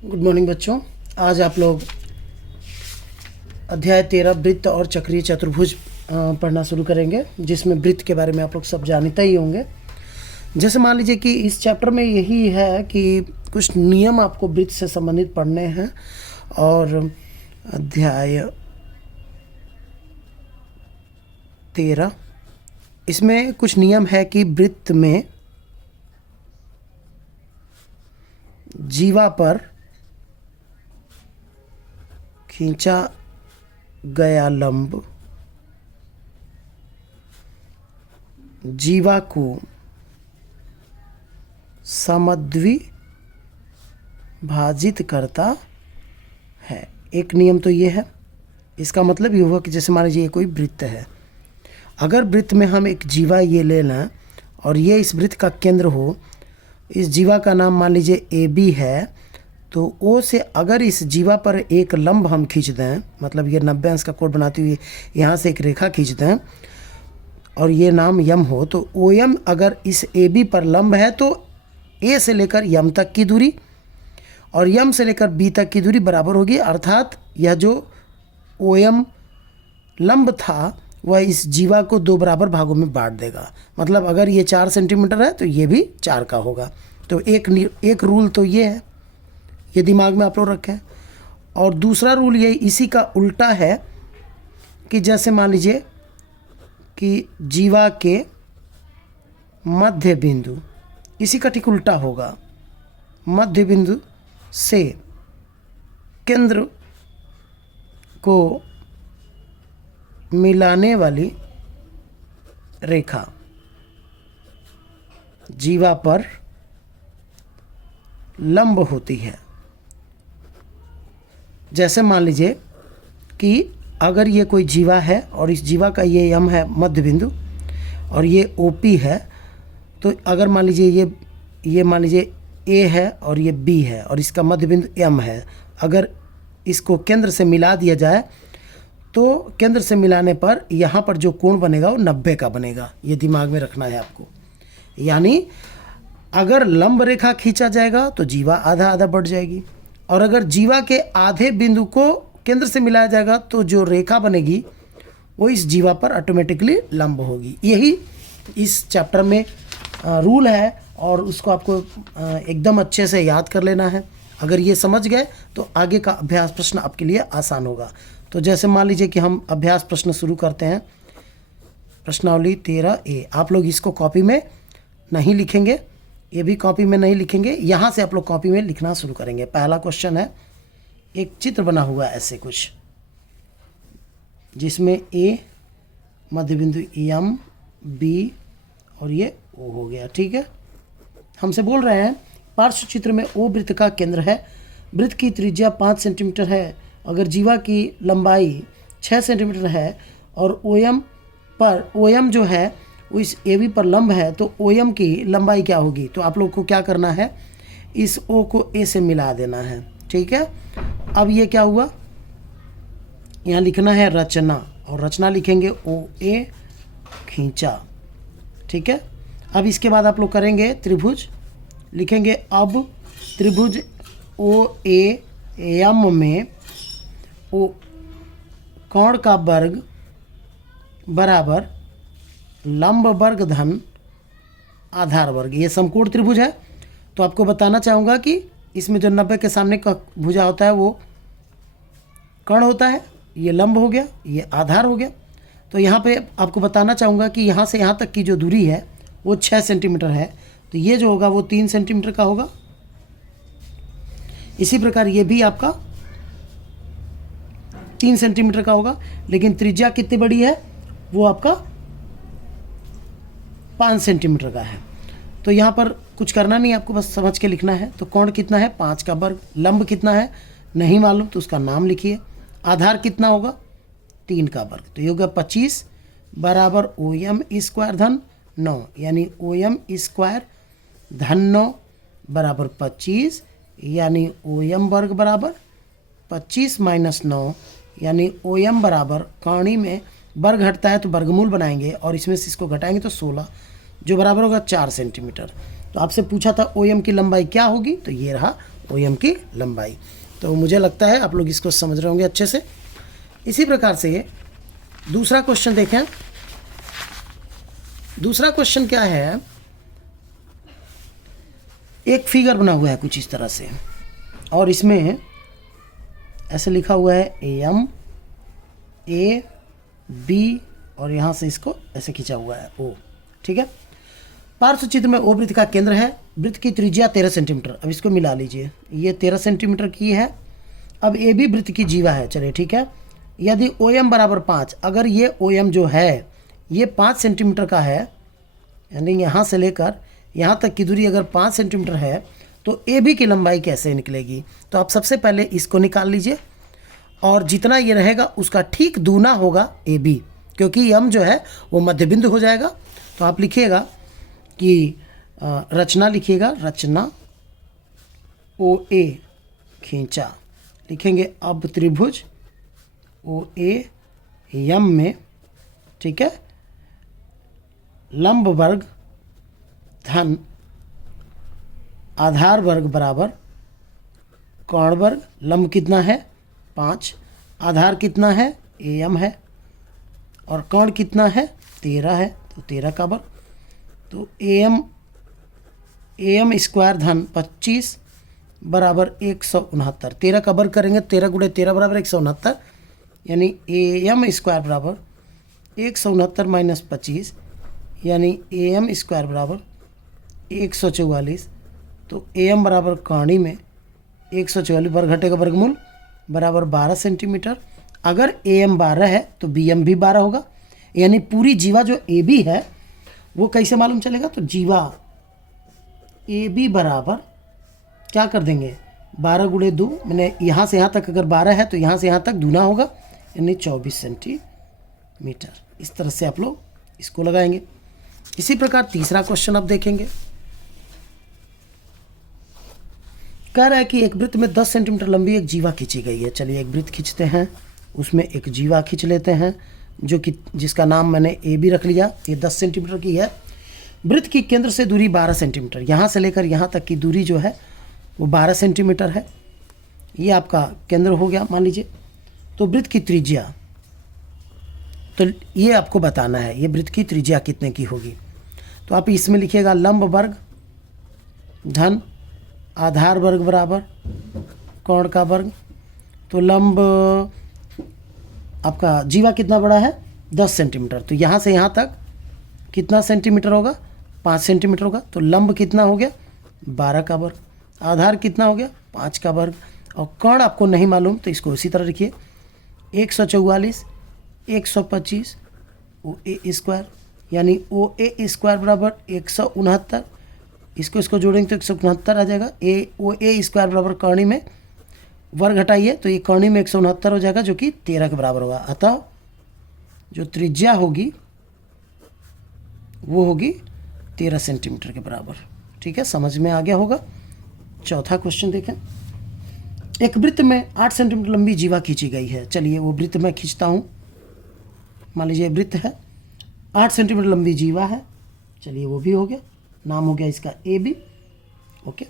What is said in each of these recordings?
Good morning बच्चों। आज आप लोग अध्याय 13 वृत्त और चक्रीय चतुर्भुज पढ़ना शुरू करेंगे, जिसमें वृत्त के बारे में आप लोग सब जानते ही होंगे। जैसे मान लीजिए कि इस चैप्टर में यही है कि कुछ नियम आपको वृत्त से संबंधित पढ़ने हैं। और अध्याय 13 इसमें कुछ नियम है कि वृत्त में जीवा पर खींचा गया लंब जीवा को समद्विभाजित करता है। एक नियम तो ये है। इसका मतलब ये हुआ कि जैसे मान लीजिए ये कोई वृत्त है। अगर वृत्त में हम एक जीवा ये ले लें और ये इस वृत्त का केंद्र हो, इस जीवा का नाम मान लीजिए ए बी है, तो ओ से अगर इस जीवा पर एक लंब हम खींच दें, मतलब ये 90 अंश का कोण बनाती हुई यहाँ से एक रेखा खींच दें और ये नाम यम हो, तो ओ यम अगर इस ए बी पर लंब है तो ए से लेकर यम तक की दूरी और यम से लेकर बी तक की दूरी बराबर होगी। अर्थात यह जो ओ यम लंब था वह इस जीवा को दो बराबर भागों में बांट देगा। मतलब अगर ये 4 सेंटीमीटर है तो ये भी 4 का होगा। तो एक रूल तो ये है, ये दिमाग में आप लोग रखें। और दूसरा रूल ये इसी का उल्टा है कि जैसे मान लीजिए कि जीवा के मध्य बिंदु, इसी का ठीक उल्टा होगा। मध्य बिंदु से केंद्र को मिलाने वाली रेखा जीवा पर लंब होती है। जैसे मान लीजिए कि अगर ये कोई जीवा है और इस जीवा का ये यम है मध्य बिंदु और ये ओपी है, तो अगर मान लीजिए ये मान लीजिए ए है और ये बी है और इसका मध्य बिंदु एम है, अगर इसको केंद्र से मिला दिया जाए तो केंद्र से मिलाने पर यहाँ पर जो कोण बनेगा वो 90 का बनेगा। ये दिमाग में रखना है आपको। यानी अगर लंब रेखा खींचा जाएगा तो जीवा आधा आधा बढ़ जाएगी और अगर जीवा के आधे बिंदु को केंद्र से मिलाया जाएगा तो जो रेखा बनेगी वो इस जीवा पर ऑटोमेटिकली लंब होगी। यही इस चैप्टर में रूल है और उसको आपको एकदम अच्छे से याद कर लेना है। अगर ये समझ गए तो आगे का अभ्यास प्रश्न आपके लिए आसान होगा। तो जैसे मान लीजिए कि हम अभ्यास प्रश्न शुरू करते हैं। प्रश्नावली 13A। आप लोग इसको कॉपी में नहीं लिखेंगे, ये भी कॉपी में नहीं लिखेंगे, यहाँ से आप लोग कॉपी में लिखना शुरू करेंगे। पहला क्वेश्चन है, एक चित्र बना हुआ है ऐसे कुछ, जिसमें ए मध्य बिंदु एम बी और ये ओ हो गया। ठीक है, हमसे बोल रहे हैं पार्श्व चित्र में ओ वृत्त का केंद्र है। वृत्त की त्रिज्या 5 सेंटीमीटर है। अगर जीवा की लंबाई 6 सेंटीमीटर है और ओ एम जो है वो इस ए बी पर लंब है, तो ओ एम की लंबाई क्या होगी? तो आप लोग को क्या करना है, इस ओ को ए से मिला देना है। ठीक है, अब ये क्या हुआ, यहाँ लिखना है रचना और रचना लिखेंगे ओ ए खींचा। ठीक है, अब इसके बाद आप लोग करेंगे त्रिभुज, लिखेंगे अब त्रिभुज ओ ए एम में ओ कोण का वर्ग बराबर लंब वर्ग धन आधार वर्ग। ये समकोण त्रिभुज है। तो आपको बताना चाहूँगा कि इसमें जो 90 के सामने का भुजा होता है वो कर्ण होता है, ये लंब हो गया, ये आधार हो गया। तो यहाँ पे आपको बताना चाहूँगा कि यहाँ से यहाँ तक की जो दूरी है वो 6 सेंटीमीटर है, तो ये जो होगा वो 3 सेंटीमीटर का होगा। इसी प्रकार ये भी आपका 3 सेंटीमीटर का होगा, लेकिन त्रिज्या कितनी बड़ी है, वो आपका 5 सेंटीमीटर का है। तो यहाँ पर कुछ करना नहीं, आपको बस समझ के लिखना है। तो कोण कितना है, 5 का वर्ग। लंब कितना है नहीं मालूम, तो उसका नाम लिखिए। आधार कितना होगा, 3 का वर्ग। तो ये होगा 25 बराबर ओ एम स्क्वायर धन 9, यानी ओ एम स्क्वायर धन 9 बराबर 25, यानी ओ एम वर्ग बराबर 25 माइनस 9, यानी ओ एम बराबर, कौणी में वर्ग घटता है तो वर्गमूल बनाएंगे और इसमें से इसको घटाएंगे तो 16, जो बराबर होगा 4 सेंटीमीटर। तो आपसे पूछा था ओ एम की लंबाई क्या होगी, तो ये रहा ओ एम की लंबाई। तो मुझे लगता है आप लोग इसको समझ रहे होंगे अच्छे से। इसी प्रकार से दूसरा क्वेश्चन देखें। दूसरा क्वेश्चन क्या है, एक फिगर बना हुआ है कुछ इस तरह से, और इसमें ऐसे लिखा हुआ है एम ए बी, और यहाँ से इसको ऐसे खींचा हुआ है ओ। ठीक है, पार्श्व चित्र में ओ वृत्त का केंद्र है, वृत्त की त्रिज्या 13 सेंटीमीटर। अब इसको मिला लीजिए, ये 13 सेंटीमीटर की है। अब ए बी वृत्त की जीवा है, चलिए ठीक है। यदि ओ एम बराबर 5, अगर ये ओ एम जो है ये 5 सेंटीमीटर का है, यानी यहाँ से लेकर यहाँ तक की दूरी अगर 5 सेंटीमीटर है, तो ए बी की लंबाई कैसे निकलेगी? तो आप सबसे पहले इसको निकाल लीजिए, और जितना ये रहेगा उसका ठीक दूना होगा ए बी, क्योंकि एम जो है वो मध्य बिंदु हो जाएगा। तो आप लिखिएगा कि रचना लिखिएगा, रचना ओ ए खींचा, लिखेंगे अब त्रिभुज ओ ए एम में, ठीक है, लंब वर्ग धन आधार वर्ग बराबर कोण वर्ग। लंब कितना है 5, आधार कितना है ए एम है, और कोण कितना है 13 है, तो 13 का वर्ग। तो ए एम स्क्वायर धन 25 बराबर 169। 13 का वर्ग करेंगे, 13 गुणे 13 बराबर 169, यानी ए एम स्क्वायर बराबर 169 माइनस 25, यानी ए एम स्क्वायर बराबर 144। तो ए एम बराबर कहानी में 144 वर्ग घटेगा वर्गमूल बराबर 12 सेंटीमीटर। अगर ए एम 12 है तो बी एम भी 12 होगा, यानी पूरी जीवा जो ए बी है वो कैसे मालूम चलेगा? तो जीवा ए बी बराबर क्या कर देंगे, 12 गुणे 2, मैंने यहाँ से यहाँ तक अगर 12 है तो यहाँ से यहाँ तक दूना होगा, यानी 24 सेंटीमीटर। इस तरह से आप लोग इसको लगाएंगे। इसी प्रकार तीसरा क्वेश्चन आप देखेंगे, कह रहा है कि एक वृत्त में 10 सेंटीमीटर लंबी एक जीवा खींची गई है। चलिए एक वृत्त खींचते हैं, उसमें एक जीवा खींच लेते हैं, जो कि जिसका नाम मैंने ए बी रख लिया। ये 10 सेंटीमीटर की है। वृत्त की केंद्र से दूरी 12 सेंटीमीटर, यहाँ से लेकर यहाँ तक की दूरी जो है वो 12 सेंटीमीटर है। ये आपका केंद्र हो गया मान लीजिए। तो वृत्त की त्रिज्या, तो ये आपको बताना है ये वृत्त की त्रिज्या कितने की होगी। तो आप इसमें लिखिएगा लंब वर्ग धन आधार वर्ग बराबर कोण का वर्ग। तो लंब आपका जीवा कितना बड़ा है 10 सेंटीमीटर, तो यहाँ से यहाँ तक कितना सेंटीमीटर होगा 5 सेंटीमीटर होगा। तो लंब कितना हो गया 12 का वर्ग, आधार कितना हो गया 5 का वर्ग, और कोण आपको नहीं मालूम तो इसको इसी तरह लिखिए 144 125 ओ ए स्क्वायर, यानी ओ ए स्क्वायर बराबर 169। इसको जोड़ेंगे तो 169 आ जाएगा। ओ ए स्क्वायर बराबर कौणी में वर्ग हटाइए तो ये कौणी में 169 हो जाएगा, जो कि 13 के बराबर होगा। अतः जो त्रिज्या होगी वो होगी 13 सेंटीमीटर के बराबर। ठीक है, समझ में आ गया होगा। चौथा क्वेश्चन देखें, एक वृत्त में 8 सेंटीमीटर लंबी जीवा खींची गई है। चलिए वो वृत्त मैं खींचता हूँ। मान लीजिए वृत्त है, 8 सेंटीमीटर लंबी जीवा है। चलिए वो भी हो गया, नाम हो गया इसका ए बी। ओके,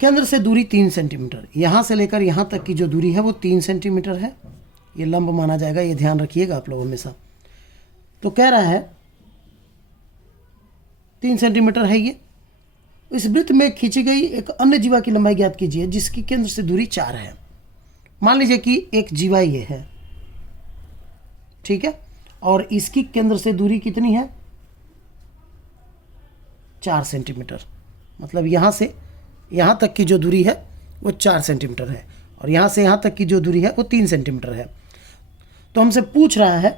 केंद्र से दूरी 3 सेंटीमीटर, यहाँ से लेकर यहाँ तक की जो दूरी है वो 3 सेंटीमीटर है। ये लंब माना जाएगा, ये ध्यान रखिएगा आप लोग हमेशा। तो कह रहा है 3 सेंटीमीटर है ये। इस वृत्त में खींची गई एक अन्य जीवा की लंबाई ज्ञात कीजिए जिसकी केंद्र से दूरी 4 है। मान लीजिए कि एक जीवा ये है, ठीक है, और इसकी केंद्र से दूरी कितनी है 4 सेंटीमीटर। मतलब यहाँ से यहाँ तक की जो दूरी है वो 4 सेंटीमीटर है, और यहाँ से यहाँ तक की जो दूरी है वो 3 सेंटीमीटर है। तो हमसे पूछ रहा है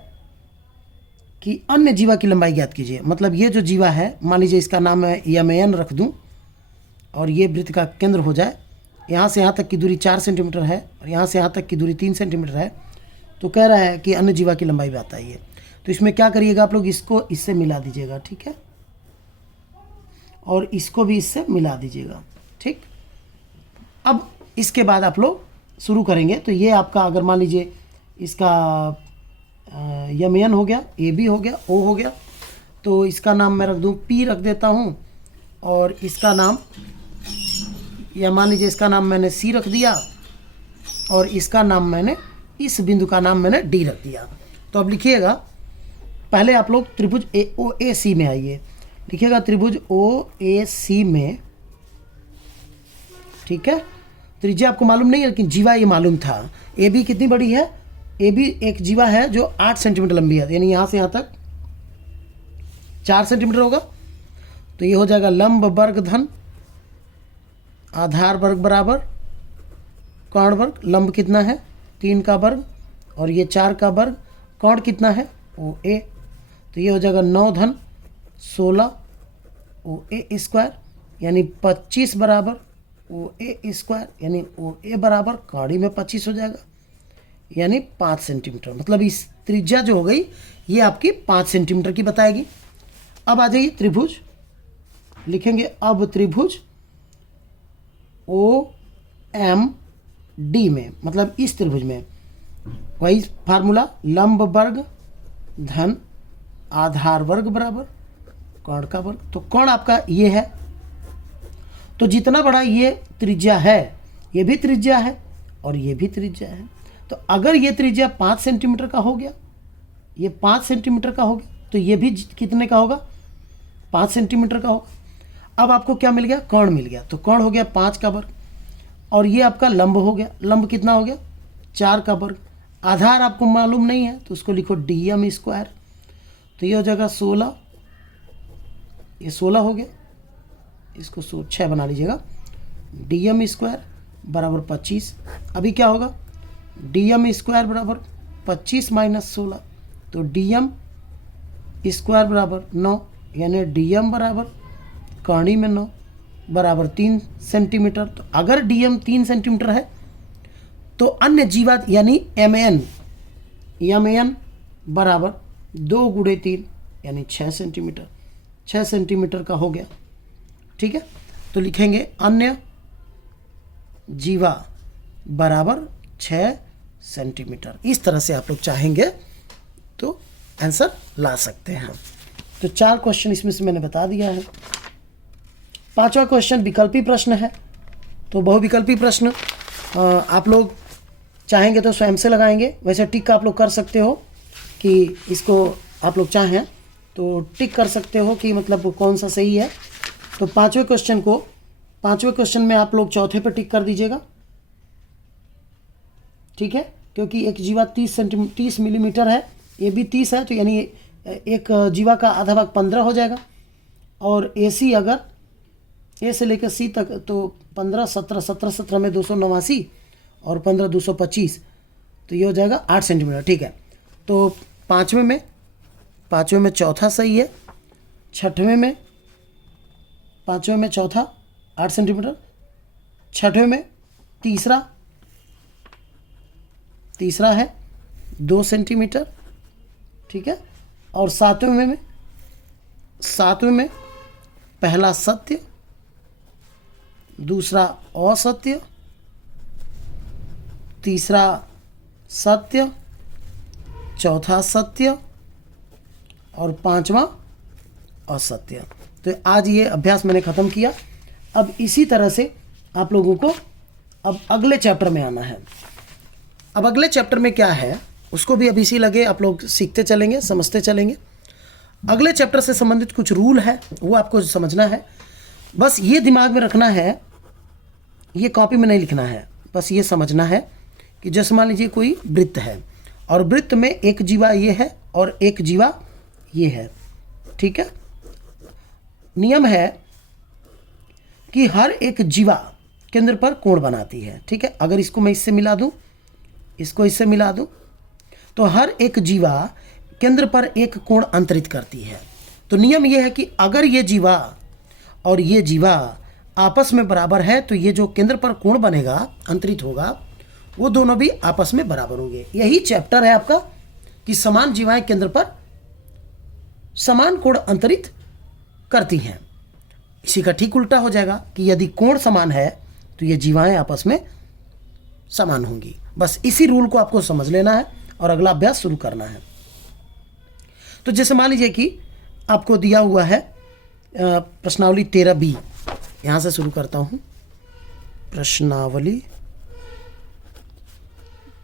कि अन्य जीवा की लंबाई ज्ञात कीजिए। मतलब ये जो जीवा है, मान लीजिए इसका नाम मैं एम एन रख दूँ, और ये वृत्त का केंद्र हो जाए। यहाँ से यहाँ तक की दूरी 4 सेंटीमीटर है, और यहाँ से यहाँ तक की दूरी 3 सेंटीमीटर है। तो कह रहा है कि अन्य जीवा की लंबाई बताइए। तो इसमें क्या करिएगा आप लोग, इसको इससे मिला दीजिएगा, ठीक है, और इसको भी इससे मिला दीजिएगा, ठीक। अब इसके बाद आप लोग शुरू करेंगे। तो ये आपका अगर मान लीजिए इसका एम एन हो गया, ए बी हो गया, ओ हो गया, तो इसका नाम मैं रख दूँ पी रख देता हूँ, और इसका नाम या मान लीजिए इसका नाम मैंने सी रख दिया और इसका नाम मैंने, इस बिंदु का नाम मैंने डी रख दिया। तो अब लिखिएगा, पहले आप लोग त्रिभुज ओ ए सी में आइए, लिखिएगा त्रिभुज ओ ए सी में, ठीक है। त्रिज्या आपको मालूम नहीं है लेकिन जीवा ये मालूम था। ए बी कितनी बड़ी है, ए बी एक जीवा है जो 8 सेंटीमीटर लंबी है, यानी यहाँ से यहाँ तक 4 सेंटीमीटर होगा। तो ये हो जाएगा लंब वर्ग धन आधार वर्ग बराबर कोण वर्ग। लंब कितना है 3 का वर्ग और ये 4 का वर्ग। कोण कितना है ओ ए, तो ये हो जाएगा 9 धन 16 ओ ए स्क्वायर, यानी 25 बराबर ओ ए स्क्वायर, यानी ओ ए बराबर कौड़ी में 25 हो जाएगा, यानी 5 सेंटीमीटर। मतलब इस त्रिज्या जो हो गई ये आपकी 5 सेंटीमीटर की बताएगी। अब आ जाइए त्रिभुज, लिखेंगे अब त्रिभुज ओ एम डी में, मतलब इस त्रिभुज में वही फार्मूला, लंब वर्ग धन आधार वर्ग बराबर कोण का वर्ग। तो कोण आपका ये है, तो जितना बड़ा ये त्रिज्या है ये भी त्रिज्या है और ये भी त्रिज्या है। तो अगर ये त्रिज्या 5 सेंटीमीटर का हो गया, ये 5 सेंटीमीटर का हो गया, तो ये भी कितने का होगा 5 सेंटीमीटर का होगा। अब आपको क्या मिल गया, कोण मिल गया। तो कोण हो गया 5 का वर्ग और ये आपका लंब हो गया, लंब कितना हो गया 4 का वर्ग। आधार आपको मालूम नहीं है तो उसको लिखो डी एम स्क्वायर, तो ये हो जाएगा 16, ये 16 हो गया, इसको 6 बना लीजिएगा। डी एम स्क्वायर बराबर 25। अभी क्या होगा, डी एम स्क्वायर बराबर 25 माइनस 16, तो डी एम स्क्वायर बराबर 9, यानी डी एम बराबर कौड़ी में 9 बराबर 3 सेंटीमीटर। तो अगर डी एम 3 सेंटीमीटर है तो अन्य जीवात यानी एम एन बराबर 2 गुणे 3 यानी 6 सेंटीमीटर, 6 सेंटीमीटर का हो गया, ठीक है। तो लिखेंगे अन्य जीवा बराबर 6 सेंटीमीटर। इस तरह से आप लोग चाहेंगे तो आंसर ला सकते हैं। तो 4 क्वेश्चन इसमें से मैंने बता दिया है। 5वां क्वेश्चन विकल्पी प्रश्न है। तो बहुविकल्पी प्रश्न आप लोग चाहेंगे तो स्वयं से लगाएंगे, वैसे टिक आप लोग कर सकते हो कि इसको आप लोग चाहें तो टिक कर सकते हो कि मतलब कौन सा सही है। तो 5वें क्वेश्चन में आप लोग चौथे पे टिक कर दीजिएगा, ठीक है, क्योंकि एक जीवा 30 मिलीमीटर है, ये भी 30 है, तो यानी एक जीवा का आधा भाग 15 हो जाएगा। और ए सी अगर ए से लेकर सी तक तो 15 17 में 289 और 15 225, तो ये हो जाएगा 8 सेंटीमीटर, ठीक है। तो 5वें में चौथा सही है, 6वें में 5वें में चौथा 8 सेंटीमीटर, 6वें में तीसरा है 2 सेंटीमीटर, ठीक है। और 7वें में पहला सत्य, दूसरा असत्य, तीसरा सत्य, चौथा सत्य और 5वां असत्य। तो आज ये अभ्यास मैंने ख़त्म किया। अब इसी तरह से आप लोगों को अब अगले चैप्टर में आना है। अब अगले चैप्टर में क्या है उसको भी अब इसी लगे आप लोग सीखते चलेंगे, समझते चलेंगे। अगले चैप्टर से संबंधित कुछ रूल है वो आपको समझना है। बस ये दिमाग में रखना है, ये कॉपी में नहीं लिखना है, बस ये समझना है कि जैसे मान लीजिए कोई वृत्त है और वृत्त में एक जीवा ये है और एक जीवा ये है, ठीक है। नियम है कि हर एक जीवा केंद्र पर कोण बनाती है, ठीक है। अगर इसको मैं इससे मिला दूं, इसको इससे मिला दूं, तो हर एक जीवा केंद्र पर एक कोण अंतरित करती है। तो नियम यह है कि अगर ये जीवा और ये जीवा आपस में बराबर है तो ये जो केंद्र पर कोण बनेगा, अंतरित होगा, वो दोनों भी आपस में बराबर होंगे। यही चैप्टर है आपका कि समान जीवाएं केंद्र पर समान कोण अंतरित करती हैं। इसी का ठीक उल्टा हो जाएगा कि यदि कोण समान है तो ये जीवाएं आपस में समान होंगी। बस इसी रूल को आपको समझ लेना है और अगला अभ्यास शुरू करना है। तो जैसे मान लीजिए कि आपको दिया हुआ है प्रश्नावली 13B, यहाँ से शुरू करता हूँ। प्रश्नावली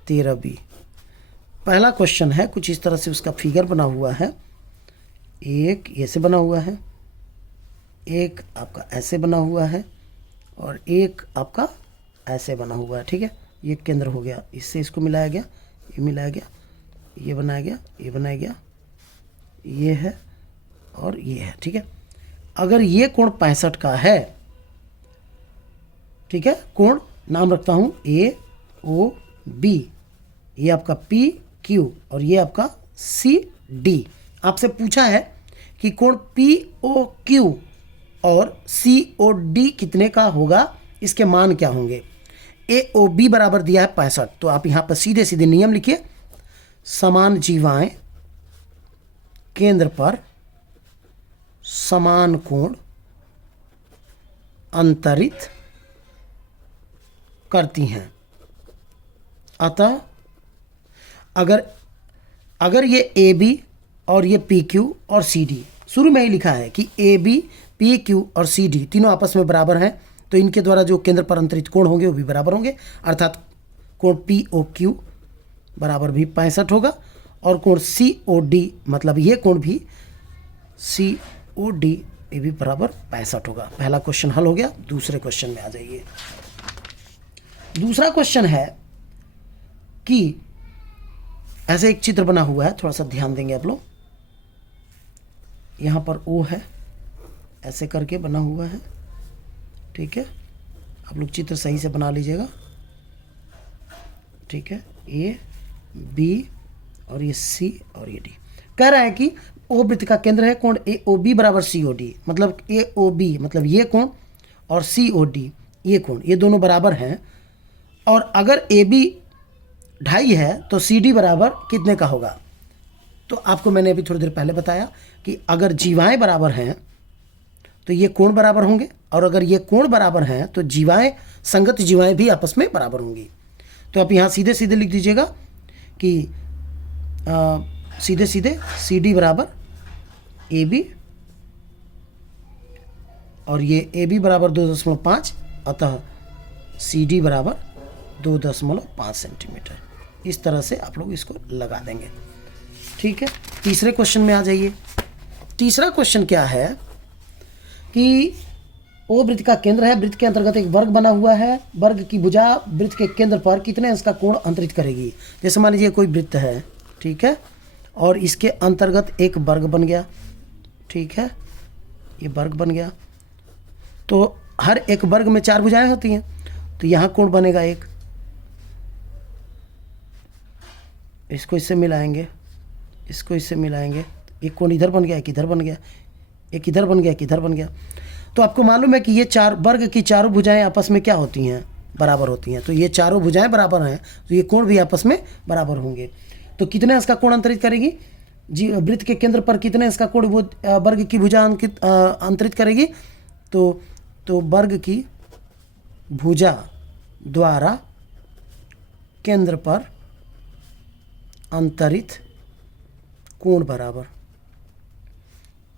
13B। पहला क्वेश्चन है कुछ इस तरह से, उसका फिगर बना हुआ है, एक ऐसे बना हुआ है, एक आपका ऐसे बना हुआ है और एक आपका ऐसे बना हुआ है। ठीक है, ये केंद्र हो गया, इससे इसको मिलाया गया, ये मिलाया गया, ये बनाया गया, ये बनाया गया, ये है और ये है। ठीक है, अगर ये कोण 65 का है, ठीक है, कोण नाम रखता हूं AOB, ये आपका PQ और ये आपका CD। आपसे पूछा है कि कोण POQ और COD कितने का होगा, इसके मान क्या होंगे। AOB बराबर दिया है 65, तो आप यहां पर सीधे सीधे नियम लिखिए, समान जीवाएं केंद्र पर समान कोण अंतरित करती हैं। अतः अगर ये AB और ये PQ और CD, शुरू में ही लिखा है कि AB, PQ और CD तीनों आपस में बराबर हैं, तो इनके द्वारा जो केंद्र पर अंतरित कोण होंगे वो भी बराबर होंगे, अर्थात कोण POQ बराबर भी 65 होगा और कोण COD मतलब ये कोण भी COD ये भी बराबर 65 होगा। पहला क्वेश्चन हल हो गया। दूसरे क्वेश्चन में आ जाइए। दूसरा क्वेश्चन है कि ऐसे एक चित्र बना हुआ है, थोड़ा सा ध्यान देंगे आप लोग। यहाँ पर O है, ऐसे करके बना हुआ है। ठीक है, आप लोग चित्र सही से बना लीजिएगा। ठीक है, A B और ये C और ये D। कह रहा है कि O वृत्त का केंद्र है, कोण AOB बराबर COD, मतलब AOB मतलब ये कोण और COD ये कोण, ये दोनों बराबर हैं। और अगर AB 2.5 है तो CD बराबर कितने का होगा। तो आपको मैंने अभी थोड़ी देर पहले बताया कि अगर जीवाएं बराबर हैं तो ये कोण बराबर होंगे, और अगर ये कोण बराबर हैं तो जीवाएं, संगत जीवाएं भी आपस में बराबर होंगी। तो आप यहाँ सीधे सीधे लिख दीजिएगा कि सीधे सीधे CD बराबर AB और ये AB बराबर 2.5, अतः CD बराबर 2.5 सेंटीमीटर। इस तरह से आप लोग इसको लगा देंगे। ठीक है, तीसरे क्वेश्चन में आ जाइए। तीसरा क्वेश्चन क्या है कि O वृत्त का केंद्र है, वृत्त के अंतर्गत एक वर्ग बना हुआ है, वर्ग की भुजा वृत्त के केंद्र पर कितने अंश का कोण अंतरित करेगी। जैसे मान लीजिए कोई वृत्त है, ठीक है, और इसके अंतर्गत एक वर्ग बन गया। ठीक है, ये वर्ग बन गया, तो हर एक वर्ग में 4 भुजाएं होती हैं, तो यहाँ कोण बनेगा एक, इसको इससे मिलाएंगे, इसको इससे मिलाएंगे, एक कोण इधर बन गया, एक इधर बन गया, एक इधर बन गया, एक इधर बन गया। तो आपको मालूम है कि ये 4 वर्ग की चारों भुजाएं आपस में क्या होती हैं, बराबर होती हैं। तो ये चारों भुजाएं बराबर हैं, तो ये कोण भी आपस में बराबर होंगे। तो कितने अंश का कोण अंतरित करेगी जी, वृत्त के केंद्र पर कितने अंश का कोण वो वर्ग की भुजा अंतरित करेगी। तो वर्ग की भुजा द्वारा केंद्र पर अंतरित कोण बराबर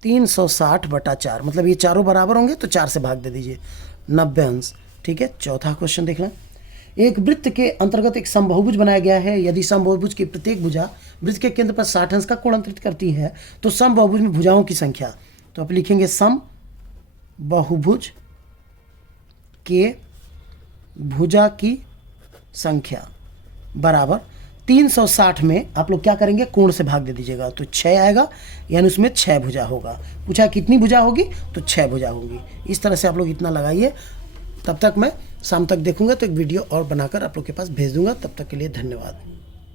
360/4, मतलब ये चारों बराबर होंगे तो 4 से भाग दे दीजिए, 90 अंश। ठीक है, चौथा क्वेश्चन देखना। एक वृत्त के अंतर्गत एक समबाहुभुज बनाया गया है, यदि समबाहुभुज की प्रत्येक भुजा वृत्त के केंद्र पर 60 अंश का कोण अंतरित करती है तो समबाहुभुज में भुजाओं की संख्या। तो आप लिखेंगे समबाहुभुज के भुजा की संख्या बराबर 360 में आप लोग क्या करेंगे, कोण से भाग दे दीजिएगा, तो 6 आएगा, यानी उसमें 6 भुजा होगा। पूछा कितनी भुजा होगी, तो 6 भुजा होगी। इस तरह से आप लोग इतना लगाइए। तब तक मैं शाम तक देखूंगा तो एक वीडियो और बनाकर आप लोग के पास भेज दूंगा। तब तक के लिए धन्यवाद।